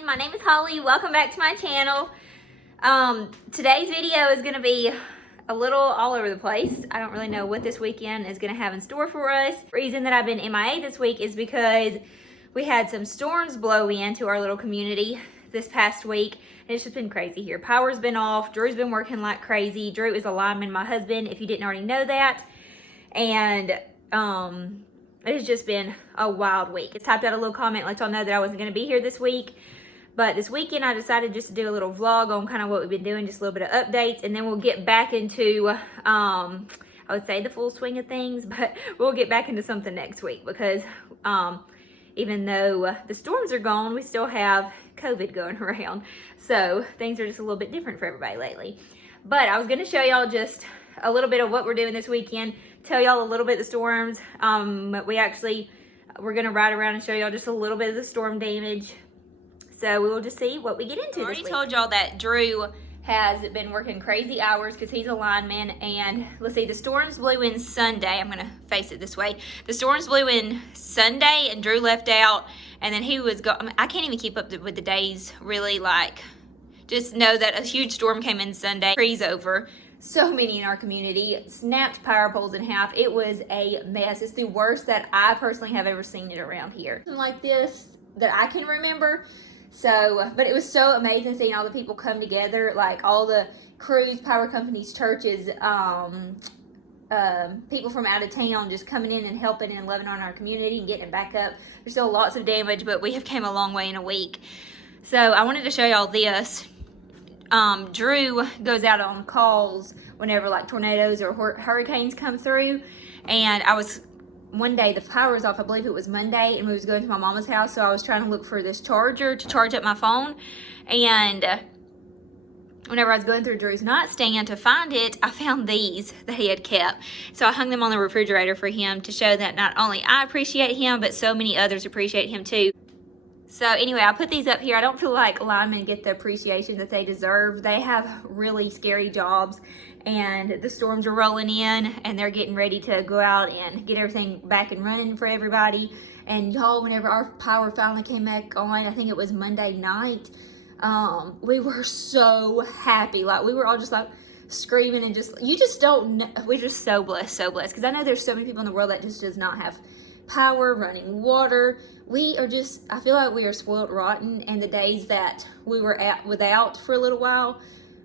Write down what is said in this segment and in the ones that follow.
everyone, my name is Holly. Welcome back to my channel. Today's video is going to be a little all over the place. I don't really know what this weekend is going to have in store for us. The reason that I've been MIA this week is because we had some storms blow into our little community this past week. And it's just been crazy here. Power's been off. Drew's been working like crazy. Drew is a lineman, my husband, if you didn't already know that. And it has just been a wild week. I typed out a little comment, let y'all know that I wasn't going to be here this week. But this weekend, I decided just to do a little vlog on kind of what we've been doing, just a little bit of updates. And then we'll get back into, I would say the full swing of things. But we'll get back into something next week because even though the storms are gone, we still have COVID going around. So things are just a little bit different for everybody lately. But I was going to show y'all just a little bit of what we're doing this weekend. Tell y'all a little bit of the storms. We're gonna ride around and show y'all just a little bit of the storm damage. So we will just see what we get into. I already told y'all that Drew has been working crazy hours because he's a lineman. And let's see, the storms blew in Sunday. I'm gonna face it this way. The storms blew in Sunday and Drew left out, and then he was I mean, I can't even keep up with the days really. Like, just know that a huge storm came in Sunday. Trees over. So many in our community, snapped power poles in half. It was a mess. It's the worst that I personally have ever seen it around here. Something like this that I can remember. So, but it was so amazing seeing all the people come together, like all the crews, power companies, churches, people from out of town just coming in and helping and loving on our community and getting it back up. There's still lots of damage, but we have came a long way in a week. So I wanted to show y'all this. Drew goes out on calls whenever like tornadoes or hurricanes come through. And one day the power was off, I believe it was Monday, and we was going to my mama's house. So I was trying to look for this charger to charge up my phone. And whenever I was going through Drew's nightstand to find it, I found these that he had kept. So I hung them on the refrigerator for him to show that not only I appreciate him, but so many others appreciate him too. So anyway, I put these up here. I don't feel like linemen get the appreciation that they deserve. They have really scary jobs, and the storms are rolling in, and they're getting ready to go out and get everything back and running for everybody. And y'all, whenever our power finally came back on, I think it was Monday night, we were so happy. Like, we were all just like screaming and just, you just don't know. We're just so blessed, because I know there's so many people in the world that just does not have power, running water. We are just, I feel like we are spoiled rotten. And the days that we were without for a little while,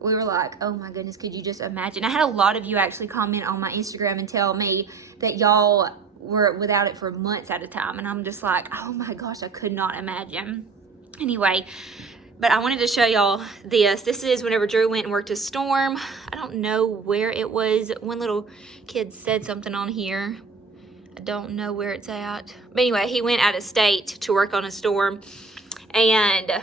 we were like, oh my goodness, could you just imagine? I had a lot of you actually comment on my Instagram and tell me that y'all were without it for months at a time. And I'm just like, oh my gosh, I could not imagine. Anyway, but I wanted to show y'all this. This is whenever Drew went and worked a storm. I don't know where it was. One little kid said something on here. I don't know where it's at. But anyway, he went out of state to work on a storm. And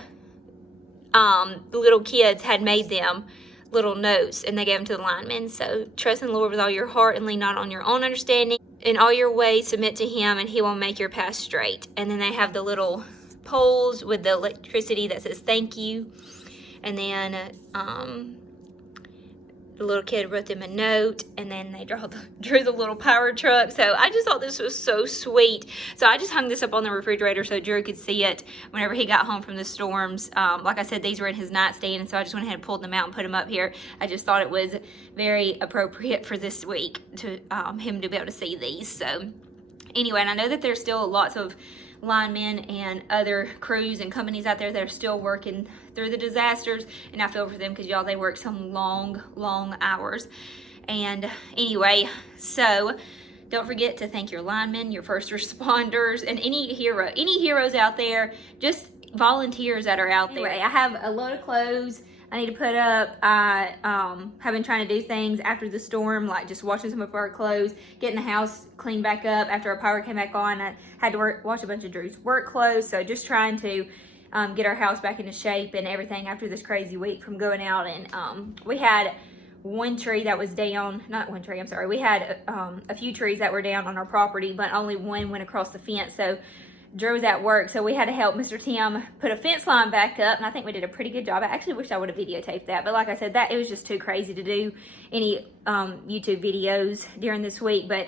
the little kids had made them little notes, and they gave them to the linemen. So, trust in the Lord with all your heart and lean not on your own understanding. In all your ways, submit to him, and he will make your path straight. And then they have the little poles with the electricity that says thank you. And then the little kid wrote them a note, and then they drew the little power truck. So I just thought this was so sweet. So I just hung this up on the refrigerator so Drew could see it whenever he got home from the storms. Like I said, these were in his nightstand, and so I just went ahead and pulled them out and put them up here. I just thought it was very appropriate for this week to him to be able to see these. So anyway, and I know that there's still lots of linemen and other crews and companies out there that are still working through the disasters, and I feel for them because y'all, they work some long hours. And anyway, so don't forget to thank your linemen, your first responders, and any heroes out there, just volunteers that are out there. Anyway, I have a load of clothes I need to put up. I have been trying to do things after the storm, like just washing some of our clothes, getting the house cleaned back up after our power came back on. I had to wash a bunch of Drew's work clothes, so just trying to get our house back into shape and everything after this crazy week from going out. And we had one tree that was down, not one tree, I'm sorry. We had a few trees that were down on our property, but only one went across the fence. So Drew was at work, so we had to help Mr. Tim put a fence line back up, and I think we did a pretty good job. I actually wish I would have videotaped that, but like I said, it was just too crazy to do any YouTube videos during this week. But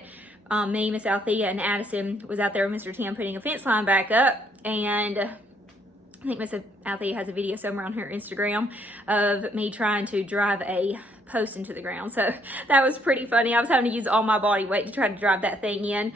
me, Miss Althea, and Addison was out there with Mr. Tim putting a fence line back up, and think Miss Althea has a video somewhere on her Instagram of me trying to drive a post into the ground. So that was pretty funny. I was having to use all my body weight to try to drive that thing in.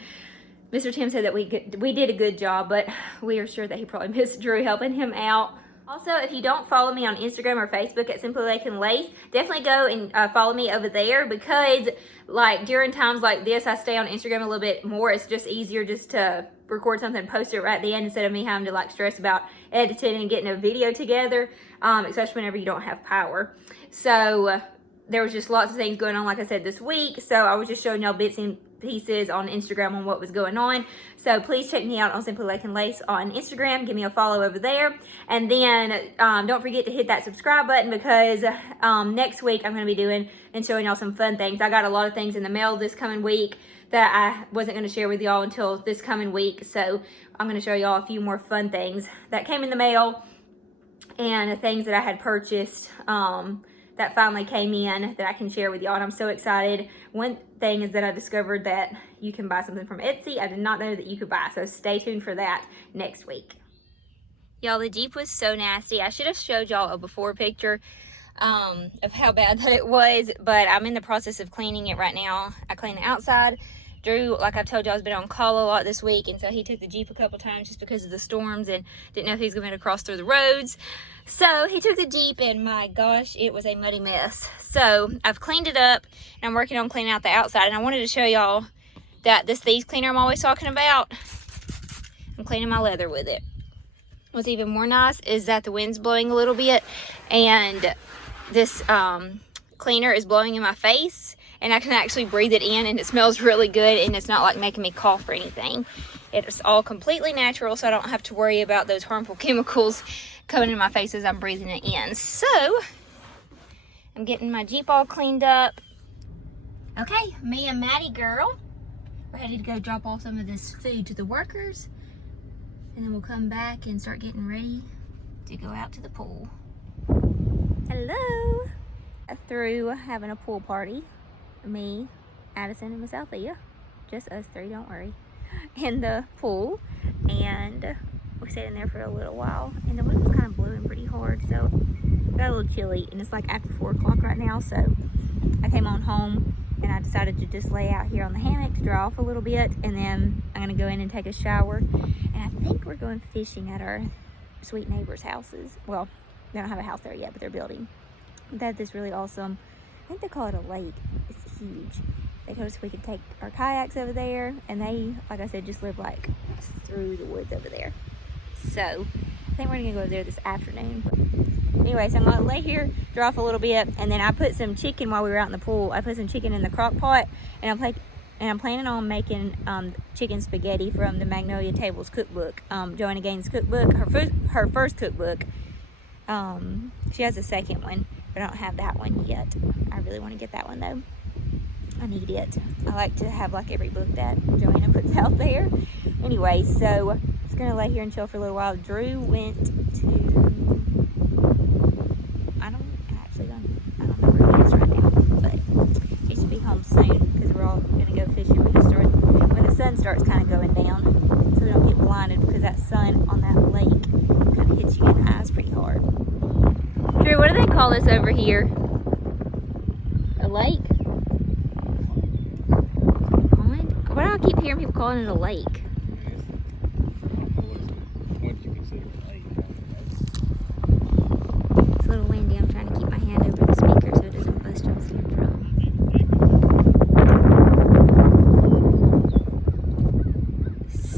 Mr. Tim said that we did a good job, but we are sure that he probably missed Drew helping him out. Also, if you don't follow me on Instagram or Facebook at Simply Lake and Lace, definitely go and follow me over there, because like during times like this, I stay on Instagram a little bit more. It's just easier just to record something and post it right at the end instead of me having to like stress about editing and getting a video together, especially whenever you don't have power. So there was just lots of things going on, like I said, this week. So I was just showing y'all bits and pieces on Instagram on what was going on. So please check me out on Simply Lake and Lace on Instagram. Give me a follow over there. And then don't forget to hit that subscribe button, because next week I'm going to be doing and showing y'all some fun things. I got a lot of things in the mail this coming week that I wasn't going to share with y'all until this coming week. So I'm going to show y'all a few more fun things that came in the mail and things that I had purchased that finally came in that I can share with y'all, and I'm so excited. One thing is that I discovered that you can buy something from Etsy. I did not know that you could buy, so stay tuned for that next week. Y'all, the Jeep was so nasty. I should have showed y'all a before picture of how bad that it was, but I'm in the process of cleaning it right now. I cleaned the outside. Drew, like I told y'all, has been on call a lot this week, and so he took the Jeep a couple times just because of the storms and didn't know if he was going to cross through the roads. So he took the Jeep, and my gosh, it was a muddy mess. So I've cleaned it up, and I'm working on cleaning out the outside, and I wanted to show y'all that this thieves cleaner I'm always talking about, I'm cleaning my leather with it. What's even more nice is that the wind's blowing a little bit, and this cleaner is blowing in my face, and I can actually breathe it in, and it smells really good, and it's not like making me cough or anything. It's all completely natural, so I don't have to worry about those harmful chemicals coming in my face as I'm breathing it in. So I'm getting my Jeep all cleaned up. Okay, me and Maddie girl, we're headed to go drop off some of this food to the workers, and then we'll come back and start getting ready to go out to the pool. Hello. Through having a pool party. Me, Addison, and Miss Althea, just us three, don't worry, in the pool, and we stayed in there for a little while, and the wind was kind of blowing pretty hard, so it got a little chilly, and it's like after 4 o'clock right now. So I came on home, and I decided to just lay out here on the hammock to dry off a little bit, and then I'm gonna go in and take a shower, and I think we're going fishing at our sweet neighbors' houses. Well, they don't have a house there yet, but they're building. They have this really awesome, I think they call it a lake. It's huge. They told us we could take our kayaks over there, and they, like I said, just live like through the woods over there. So I think we're gonna go over there this afternoon. But anyway, so I'm gonna lay here, dry off a little bit, and then I put some chicken while we were out in the pool. I put some chicken in the crock pot, and I'm planning on making chicken spaghetti from the Magnolia Tables cookbook, Joanna Gaines' cookbook, her first cookbook. She has a second one, but I don't have that one yet. I really want to get that one though. I need it. I like to have like every book that Joanna puts out there. Anyway, so I'm just gonna lay here and chill for a little while. Drew went to, I don't know where he is right now, but he should be home soon because we're all gonna go fishing. We just started when the sun starts kind of going down, so we don't get blinded, because that sun on that lake kind of hits you in the eyes pretty hard. Drew, what do they call this over here? A lake? Pond? Why do I keep hearing people calling it a lake? It's a little windy. I'm trying to keep my hand over the speaker so it doesn't bust y'all's eardrum.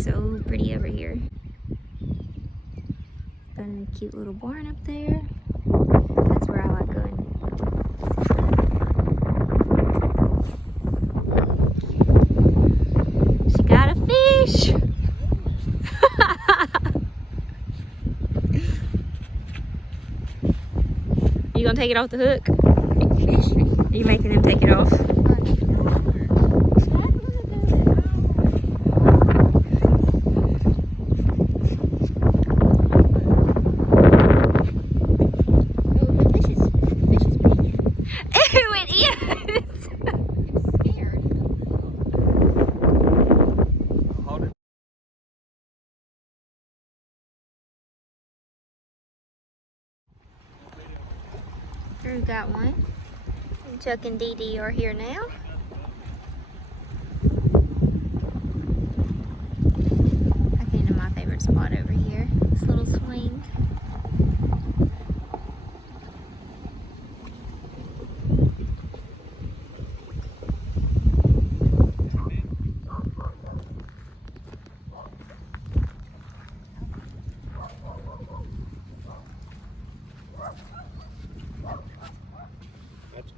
So pretty over here. Got a cute little barn up there. That's where I like going. She got a fish! You gonna take it off the hook? Are you making them take it off? Drew got one. And Chuck and Dee Dee are here now. I came to my favorite spot over here. This little swing.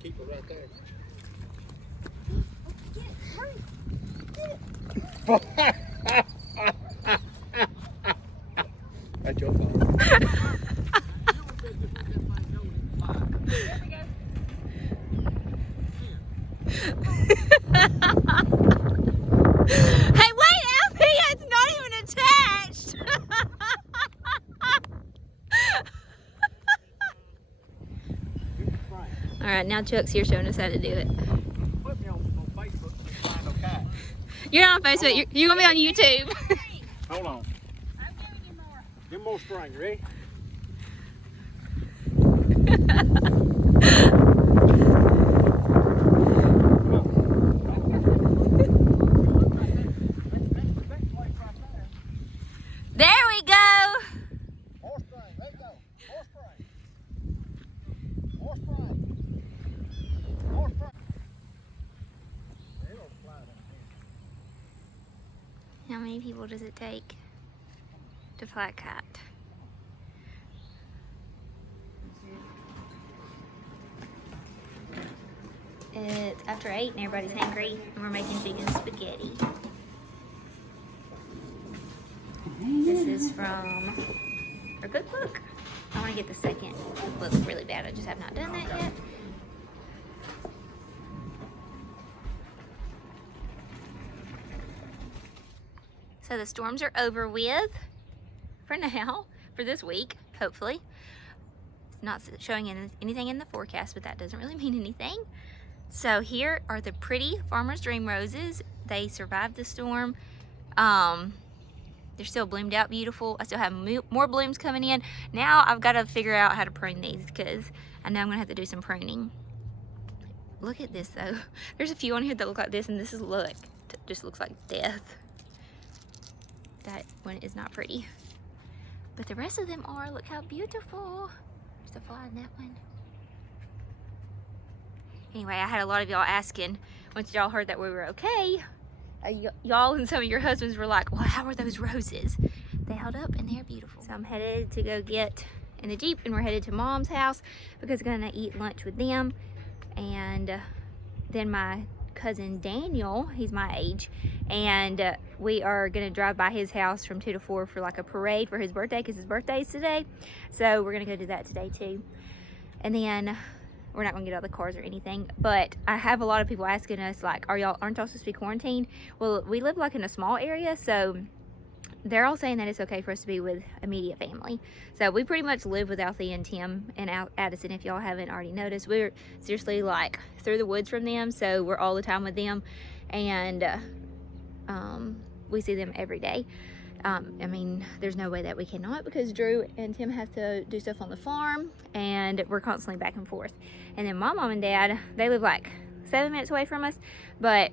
Keep it right there. Get it, hurry. That's your fault. Hey, wait, LP, it's not even attached. All right, now Chuck's here showing us how to do it. Put me on Facebook and find a cat. You're not on Facebook. You're gonna be on YouTube. Hold on. I'm giving you more. Give more string, ready? There we go. More string, there you go. More string. More string. More string. They don't fly down How many people does it take to fly a kite? It's after 8 and everybody's hungry and we're making vegan spaghetti. This is from our cookbook. I want to get the second cookbook really bad. I just have not done that yet. So the storms are over with for now, for this week, hopefully. It's not showing anything in the forecast, but that doesn't really mean anything. So here are the pretty Farmer's Dream roses. They survived the storm. They're still bloomed out beautiful. I still have more blooms coming in. Now I've got to figure out how to prune these because I know I'm gonna have to do some pruning. Look at this though. There's a few on here that look like this, and this is just looks like death. That one is not pretty. But the rest of them are. Look how beautiful. There's a fly in that one. Anyway, I had a lot of y'all asking once y'all heard that we were okay. Y'all and some of your husbands were like, well, how are those roses? They held up and they're beautiful. So I'm headed to go get in the Jeep and we're headed to Mom's house because I'm gonna eat lunch with them. And then my cousin Daniel, he's my age, and we are gonna drive by his house from 2 to 4 for like a parade for his birthday because his birthday's today. So we're gonna go do that today too. And then we're not gonna get out of the cars or anything, but I have a lot of people asking us like, aren't y'all supposed to be quarantined? Well, we live like in a small area, so they're all saying that it's okay for us to be with immediate family. So we pretty much live with Althea and Tim and Addison. If y'all haven't already noticed, we're seriously like through the woods from them, so we're all the time with them, and we see them every day. I mean, there's no way that we cannot because Drew and Tim have to do stuff on the farm and we're constantly back and forth. And then my mom and dad, they live like 7 minutes away from us, but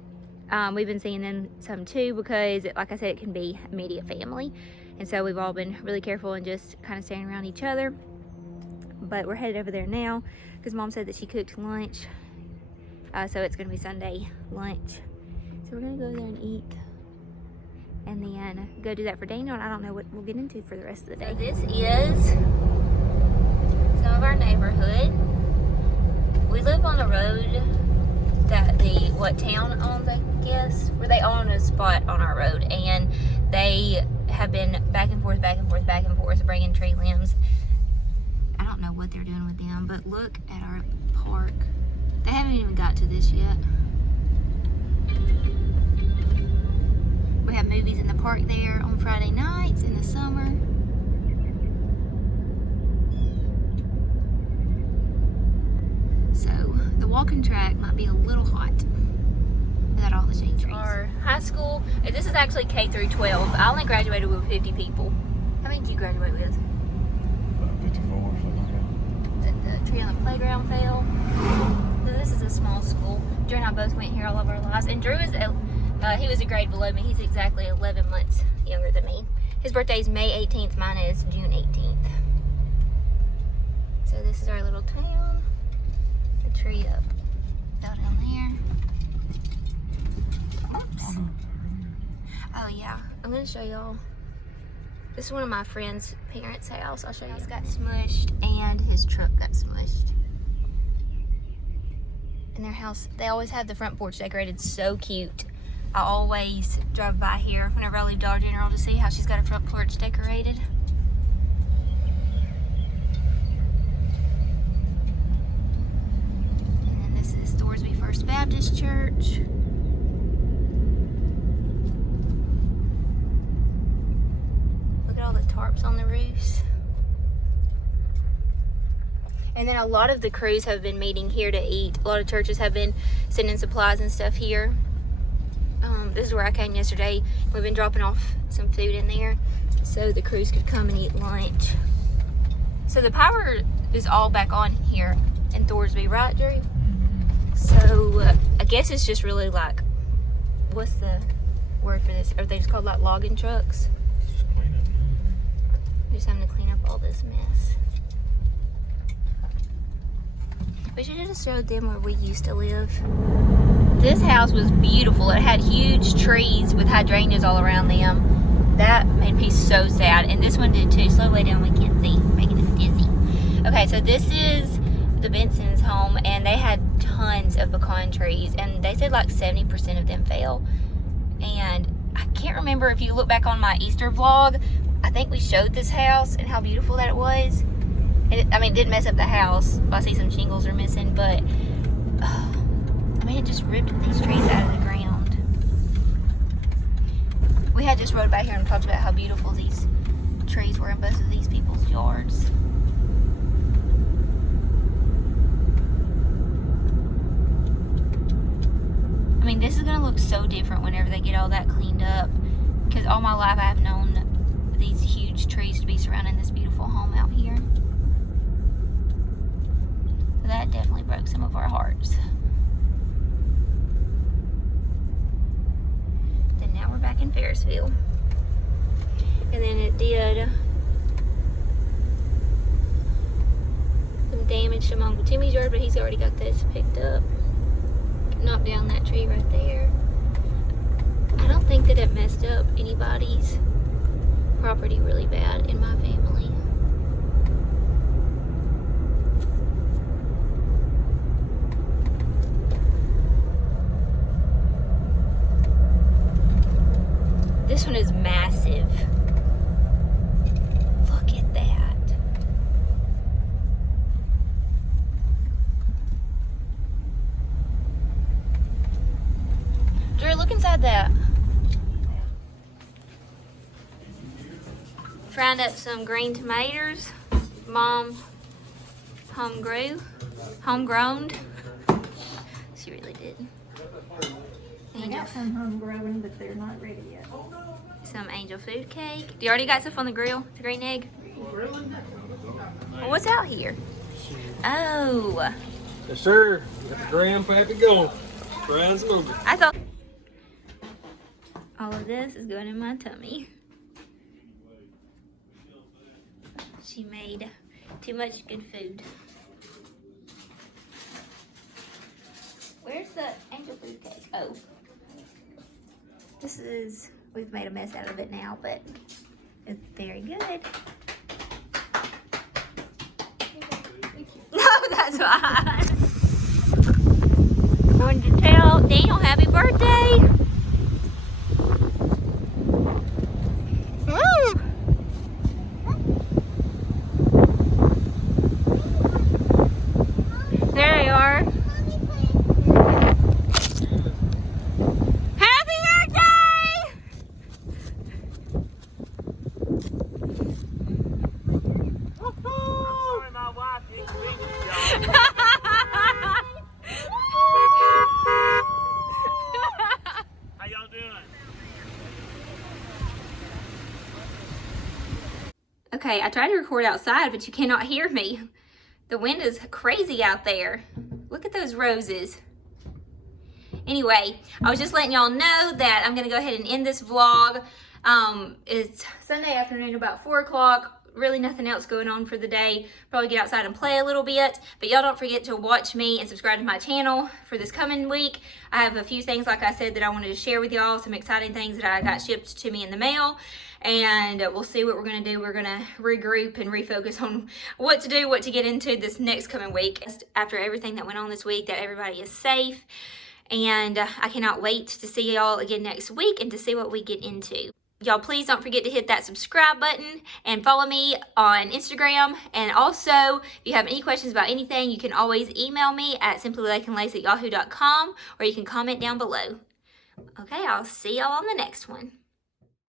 we've been seeing them some too because, like I said, it can be immediate family. And so we've all been really careful and just kind of staying around each other. But we're headed over there now because Mom said that she cooked lunch. So it's going to be Sunday lunch. So we're going to go there and eat. And then go do that for Daniel, and I don't know what we'll get into for the rest of the day. So this is some of our neighborhood. We live on a road that what town owns, I guess, where they own a spot on our road, and they have been back and forth, bringing tree limbs. I don't know what they're doing with them, but look at our park. They haven't even got to this yet. We have movies in the park there on Friday nights in the summer. So the walking track might be a little hot without all the shade trees. Our high school, this is actually K through 12. I only graduated with 50 people. How many did you graduate with? 54 or something like that. The tree on the playground fell. So this is a small school. Drew and I both went here all of our lives. And Drew is, he was a grade below me. He's exactly 11 months younger than me. His birthday is May 18th. Mine is June 18th. So this is our little town. The tree up down there. Oops. Oh yeah, I'm gonna show y'all. This is one of my friend's parents' house. I'll show you. His got smushed and his truck got smushed. And their house, they always have the front porch decorated so cute. I always drive by here whenever I leave Dollar General to see how she's got a front porch decorated. And then this is Thorsby First Baptist Church. Look at all the tarps on the roofs. And then a lot of the crews have been meeting here to eat. A lot of churches have been sending supplies and stuff here. This is where I came yesterday. We've been dropping off some food in there so the crews could come and eat lunch. So the power is all back on here in Thorsby, right, Drew? So I guess it's just really like, what's the word for this? Are they just called like logging trucks? We're just having to clean up all this mess. We should have just showed them where we used to live. This house was beautiful. It had huge trees with hydrangeas all around them. That made me so sad. And this one did too. Slow way down, we can't see. Making us dizzy. Okay, so this is the Benson's home, and they had tons of pecan trees. And they said like 70% of them fell. And I can't remember if you look back on my Easter vlog, I think we showed this house and how beautiful that it was. It didn't mess up the house. I see some shingles are missing, but it just ripped these trees out of the ground. We had just rode by here and talked about how beautiful these trees were in both of these people's yards. This is gonna look so different whenever they get all that cleaned up, because all my life I have known these huge trees to be surrounding this beautiful home out here. So that definitely broke some of our hearts. Then now we're back in Ferrisville. And then it did some damage to Uncle Timmy's yard, but he's already got this picked up. Knocked down that tree right there. I don't think that it messed up anybody's property really bad in my family. This one is massive. Look at that. Drew, look inside that. Frying up some green tomatoes. Mom homegrown. She really did. I got some homegrown, but they're not ready yet. Some angel food cake. Do you already got stuff on the grill? The green egg? Well, what's out here? Oh. Yes, sir. Got the grandpappy going. Fries moving. I thought all of this is going in my tummy. She made too much good food. Where's the angel food cake? Oh. This is, we've made a mess out of it now, but it's very good. No, that's why. I wanted to tell Daniel happy birthday. There they are. Happy birthday! Sorry, my wife inconvenienced y'all. How y'all doing? Okay, I tried to record outside, but you cannot hear me. The wind is crazy out there. Look at those roses. Anyway, I was just letting y'all know that I'm gonna go ahead and end this vlog. It's Sunday afternoon, about 4 o'clock. Really nothing else going on for the day. Probably get outside and play a little bit. But y'all don't forget to watch me and subscribe to my channel for this coming week. I have a few things, like I said, that I wanted to share with y'all. Some exciting things that I got shipped to me in the mail. And we'll see what we're going to do. We're going to regroup and refocus on what to do, what to get into this next coming week. After everything that went on this week, that everybody is safe. And I cannot wait to see y'all again next week and to see what we get into. Y'all, please don't forget to hit that subscribe button and follow me on Instagram. And also, if you have any questions about anything, you can always email me at simplylakeandlace@yahoo.com, or you can comment down below. Okay, I'll see y'all on the next one.